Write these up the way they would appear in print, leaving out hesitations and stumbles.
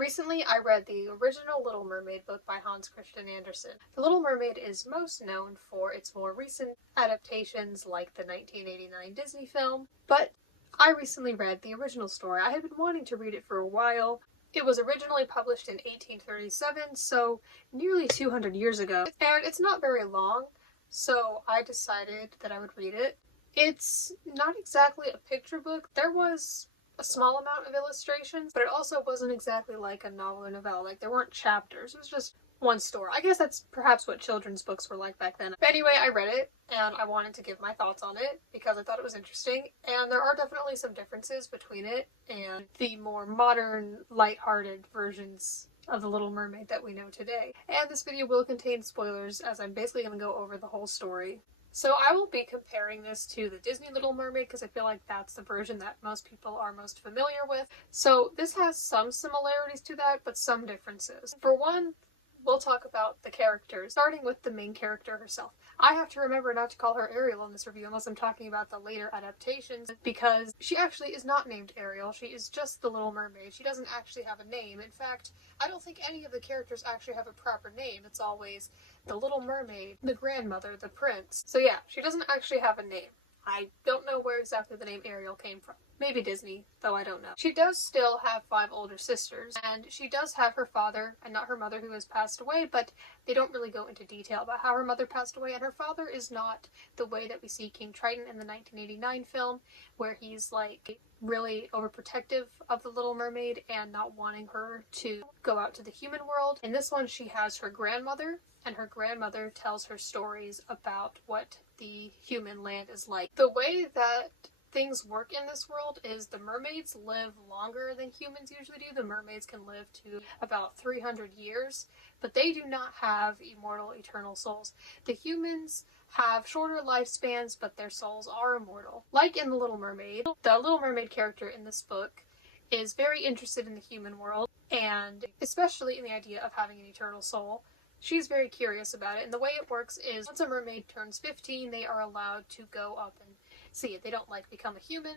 Recently, I read the original Little Mermaid book by Hans Christian Andersen. The Little Mermaid is most known for its more recent adaptations like the 1989 Disney film, but I recently read the original story. I had been wanting to read it for a while. It was originally published in 1837, so nearly 200 years ago, and it's not very long, so I decided that I would read it. It's not exactly a picture book. There was a small amount of illustrations, but it also wasn't exactly like a novel or novella. Like, there weren't chapters. It was just one story. I guess that's perhaps what children's books were like back then. But anyway, I read it, and I wanted to give my thoughts on it because I thought it was interesting, and there are definitely some differences between it and the more modern, lighthearted versions of The Little Mermaid that we know today. And this video will contain spoilers, as I'm basically going to go over the whole story. So I will be comparing this to the Disney Little Mermaid because I feel like that's the version that most people are most familiar with. So this has some similarities to that, but some differences. For one, we'll talk about the characters, starting with the main character herself. I have to remember not to call her Ariel in this review unless I'm talking about the later adaptations, because she actually is not named Ariel. She is just the Little Mermaid. She doesn't actually have a name. In fact, I don't think any of the characters actually have a proper name. It's always the Little Mermaid, the grandmother, the prince. So yeah, she doesn't actually have a name. I don't know where exactly the name Ariel came from. Maybe Disney, though I don't know. She does still have 5 older sisters, and she does have her father, and not her mother, who has passed away, but they don't really go into detail about how her mother passed away, and her father is not the way that we see King Triton in the 1989 film, where he's like really overprotective of the Little Mermaid and not wanting her to go out to the human world. In this one, she has her grandmother, and her grandmother tells her stories about what the human land is like. The way that things work in this world is the mermaids live longer than humans usually do. The mermaids can live to about 300 years, but they do not have immortal, eternal souls. The humans have shorter lifespans, but their souls are immortal. Like in The Little Mermaid, the Little Mermaid character in this book is very interested in the human world, and especially in the idea of having an eternal soul. She's very curious about it, and the way it works is once a mermaid turns 15, they are allowed to go up and see it. They don't become a human.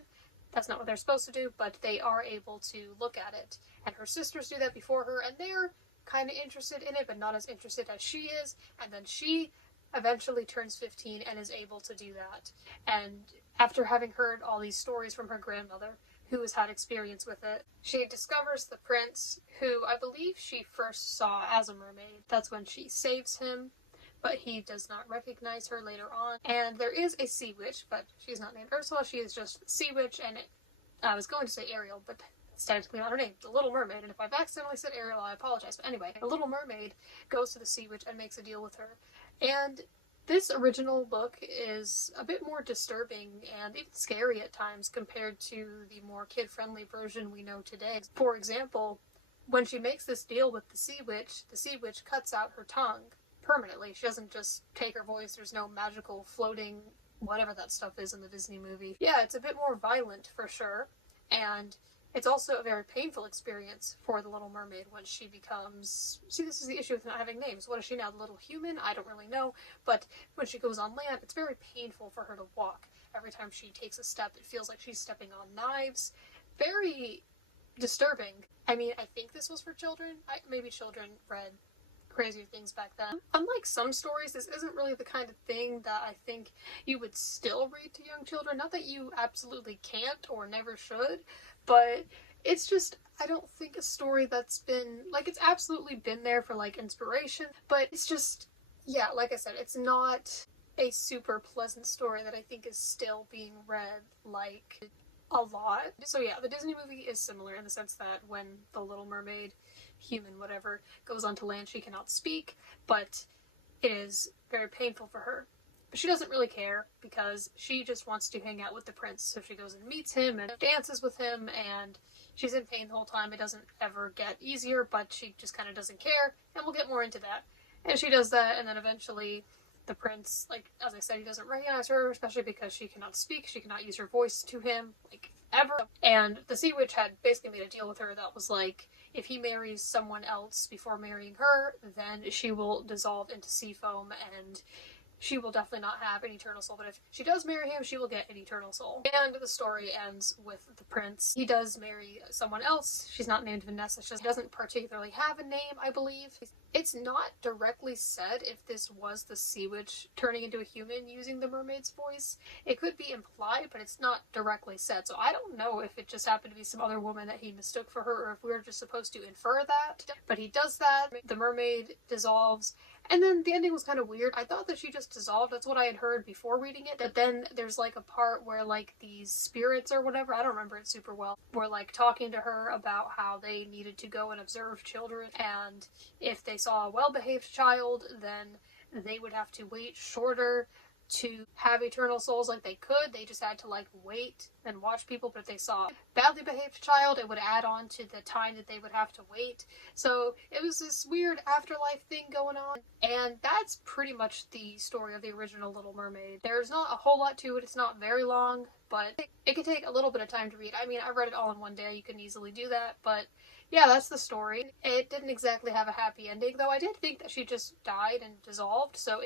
That's not what they're supposed to do, but they are able to look at it. And her sisters do that before her, and they're kind of interested in it, but not as interested as she is. And then she eventually turns 15 and is able to do that. And after having heard all these stories from her grandmother, who has had experience with it, she discovers the prince, who I believe she first saw as a mermaid. That's when she saves him, but he does not recognize her later on. And there is a sea witch, but she's not named Ursula, she is just Sea Witch, and I was going to say Ariel, but it's technically not her name, the Little Mermaid, and if I've accidentally said Ariel, I apologize. But anyway, the Little Mermaid goes to the Sea Witch and makes a deal with her. And this original book is a bit more disturbing and even scary at times compared to the more kid-friendly version we know today. For example, when she makes this deal with the Sea Witch cuts out her tongue permanently. She doesn't just take her voice. There's no magical floating whatever that stuff is in the Disney movie. Yeah, it's a bit more violent for sure, and it's also a very painful experience for the Little Mermaid when she becomes... See, this is the issue with not having names. What is she now, the little human? I don't really know, but when she goes on land, it's very painful for her to walk. Every time she takes a step, it feels like she's stepping on knives. Very disturbing. I mean, I think this was for children. Maybe children read crazier things back then. Unlike some stories, this isn't really the kind of thing that I think you would still read to young children. Not that you absolutely can't or never should, but it's just, I don't think a story that's been, it's absolutely been there for, inspiration, but it's just, yeah, like I said, it's not a super pleasant story that I think is still being read, a lot. So yeah, the Disney movie is similar in the sense that when the Little Mermaid, human, whatever, goes onto land, she cannot speak, but it is very painful for her. But she doesn't really care because she just wants to hang out with the prince, so she goes and meets him and dances with him, and she's in pain the whole time. It doesn't ever get easier, but she just kind of doesn't care, and we'll get more into that. And she does that, and then eventually the prince, as I said, he doesn't recognize her, especially because she cannot speak, she cannot use her voice to him, ever. And the Sea Witch had basically made a deal with her that was if he marries someone else before marrying her, then she will dissolve into sea foam, and she will definitely not have an eternal soul, but if she does marry him, she will get an eternal soul. And the story ends with the prince. He does marry someone else. She's not named Vanessa. She doesn't particularly have a name, I believe. It's not directly said if this was the sea witch turning into a human using the mermaid's voice. It could be implied, but it's not directly said. So I don't know if it just happened to be some other woman that he mistook for her, or if we were just supposed to infer that. But he does that. The mermaid dissolves. And then the ending was kind of weird. I thought that she just dissolved. That's what I had heard before reading it. But then there's like a part where like these spirits or whatever, I don't remember it super well, were like talking to her about how they needed to go and observe children. And if they saw a well-behaved child, then they would have to wait shorter to have eternal souls like they could. They just had to like wait and watch people. But if they saw a badly behaved child, it would add on to the time that they would have to wait. So it was this weird afterlife thing going on. And that's pretty much the story of the original Little Mermaid. There's not a whole lot to it. It's not very long, but it could take a little bit of time to read. I mean, I read it all in one day. You can easily do that, but yeah, that's the story. It didn't exactly have a happy ending, though I did think that she just died and dissolved, so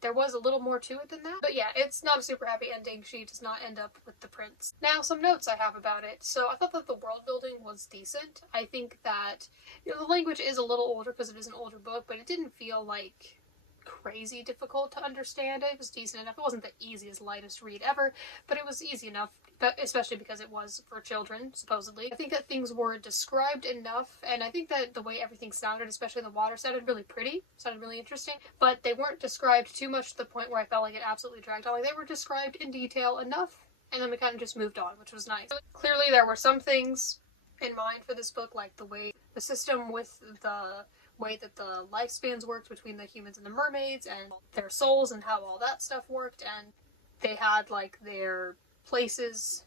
there was a little more to it than that. But yeah, it's not a super happy ending. She does not end up with the prince. Now, some notes I have about it. So I thought that the world building was decent. I think that, you know, the language is a little older because it is an older book, but it didn't feel like crazy difficult to understand. It was decent enough. It wasn't the easiest, lightest read ever, but it was easy enough, but especially because it was for children, supposedly. I think that things were described enough, and I think that the way everything sounded, especially the water, sounded really pretty, sounded really interesting, but they weren't described too much to the point where I felt like it absolutely dragged on. Like, they were described in detail enough, and then we kind of just moved on, which was nice. Clearly there were some things in mind for this book, like the way the system with the way that the lifespans worked between the humans and the mermaids and their souls and how all that stuff worked, and they had like their places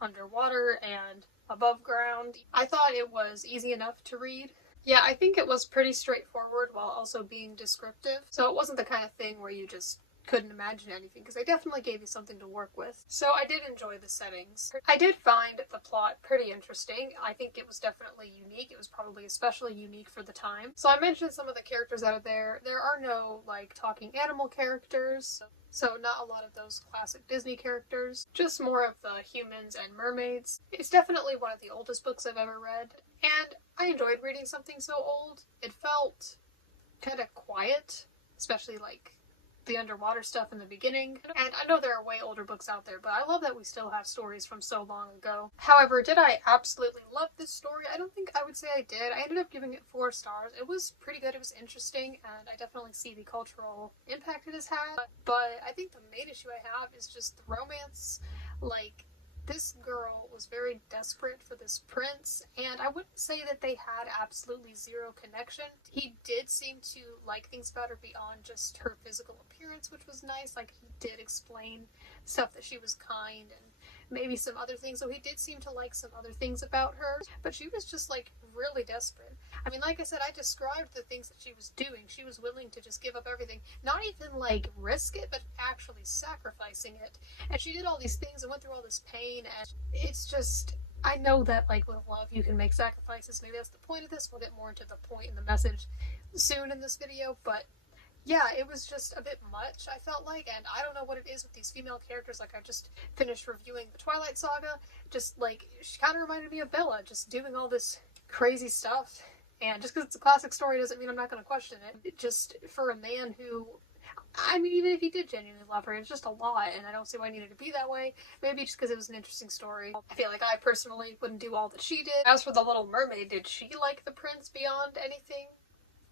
underwater and above ground. I thought it was easy enough to read. Yeah, I think it was pretty straightforward while also being descriptive, so it wasn't the kind of thing where you just couldn't imagine anything, because they definitely gave you something to work with. So I did enjoy the settings. I did find the plot pretty interesting. I think it was definitely unique. It was probably especially unique for the time. So I mentioned some of the characters out of there. There are no like talking animal characters, so not a lot of those classic Disney characters, just more of the humans and mermaids. It's definitely one of the oldest books I've ever read, and I enjoyed reading something so old. It felt kind of quiet, especially like the underwater stuff in the beginning. And I know there are way older books out there, but I love that we still have stories from so long ago. However, did I absolutely love this story? I don't think I would say I did. I ended up giving it 4 stars. It was pretty good. It was interesting, and I definitely see the cultural impact it has had. But I think the main issue I have is just the romance. Like, this girl was very desperate for this prince, and I wouldn't say that they had absolutely zero connection. He did seem to like things about her beyond just her physical appearance, which was nice. Like, he did explain stuff that she was kind and maybe some other things, so he did seem to like some other things about her, but she was just like really desperate. I mean, like I said, I described the things that she was doing. She was willing to just give up everything, not even like risk it, but actually sacrificing it. And she did all these things and went through all this pain, and it's just, I know that like with love you can make sacrifices. Maybe that's the point of this. We'll get more into the point and the message soon in this video, but yeah, it was just a bit much, I felt like, and I don't know what it is with these female characters. Like, I just finished reviewing the Twilight Saga, just like, she kind of reminded me of Bella, just doing all this crazy stuff, and just because it's a classic story doesn't mean I'm not going to question it. Just for a man who, I mean, even if he did genuinely love her, it's just a lot, and I don't see why it needed to be that way. Maybe just because it was an interesting story. I feel like I personally wouldn't do all that she did. As for the Little Mermaid, did she like the prince beyond anything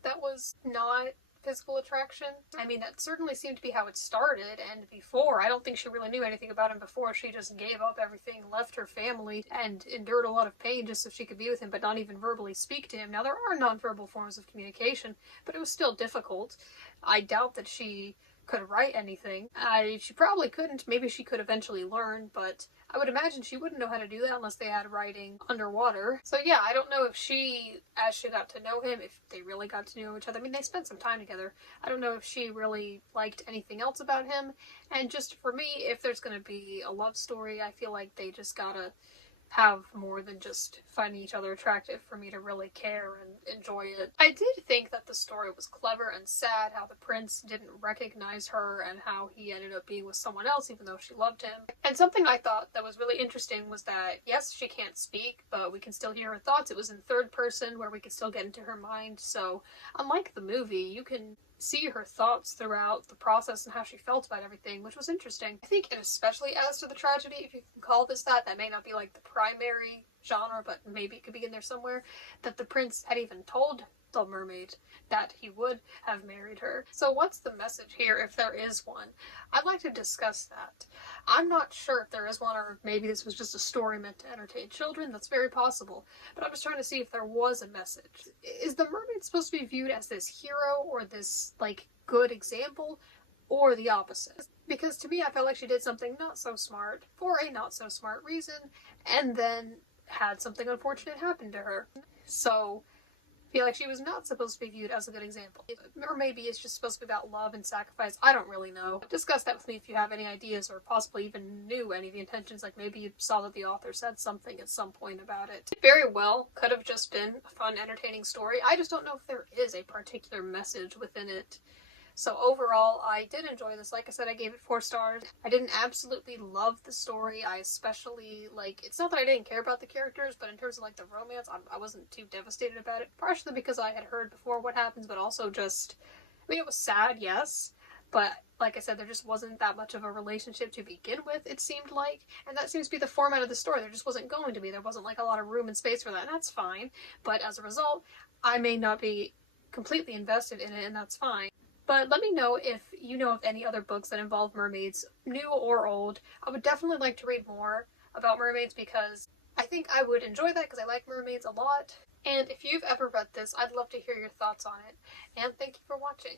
that was not physical attraction? I mean, that certainly seemed to be how it started, and before, I don't think she really knew anything about him before. She just gave up everything, left her family, and endured a lot of pain just so she could be with him, but not even verbally speak to him. Now, there are nonverbal forms of communication, but it was still difficult. I doubt that she could write anything. She probably couldn't. Maybe she could eventually learn, but I would imagine she wouldn't know how to do that unless they had writing underwater. So yeah, I don't know if she, as she got to know him, if they really got to know each other. I mean, they spent some time together. I don't know if she really liked anything else about him. And just for me, if there's going to be a love story, I feel like they just gotta have more than just finding each other attractive for me to really care and enjoy it. I did think that the story was clever and sad, how the prince didn't recognize her and how he ended up being with someone else even though she loved him. And something I thought that was really interesting was that, yes, she can't speak, but we can still hear her thoughts. It was in third person where we could still get into her mind, so unlike the movie, you can see her thoughts throughout the process and how she felt about everything, which was interesting. I think it especially adds to the tragedy, if you can call this that. That may not be like the primary genre, but maybe it could be in there somewhere, that the prince had even told the mermaid that he would have married her. So what's the message here, if there is one? I'd like to discuss that. I'm not sure if there is one, or maybe this was just a story meant to entertain children. That's very possible. But I'm just trying to see if there was a message. Is the mermaid supposed to be viewed as this hero or this, like, good example, or the opposite? Because to me, I felt like she did something not so smart for a not so smart reason, and then had something unfortunate happen to her. So I feel like she was not supposed to be viewed as a good example. Or maybe it's just supposed to be about love and sacrifice. I don't really know. Discuss that with me if you have any ideas, or possibly even knew any of the intentions. Like maybe you saw that the author said something at some point about it. It very well could have just been a fun, entertaining story. I just don't know if there is a particular message within it. So overall, I did enjoy this. Like I said, I gave it 4 stars. I didn't absolutely love the story. I especially, like, it's not that I didn't care about the characters, but in terms of, like, the romance, I wasn't too devastated about it. Partially because I had heard before what happens, but also just, I mean, it was sad, yes, but like I said, there just wasn't that much of a relationship to begin with, it seemed like, and that seems to be the format of the story. There just wasn't going to be. There wasn't, like, a lot of room and space for that, and that's fine. But as a result, I may not be completely invested in it, and that's fine. But let me know if you know of any other books that involve mermaids, new or old. I would definitely like to read more about mermaids because I think I would enjoy that because I like mermaids a lot. And if you've ever read this, I'd love to hear your thoughts on it. And thank you for watching.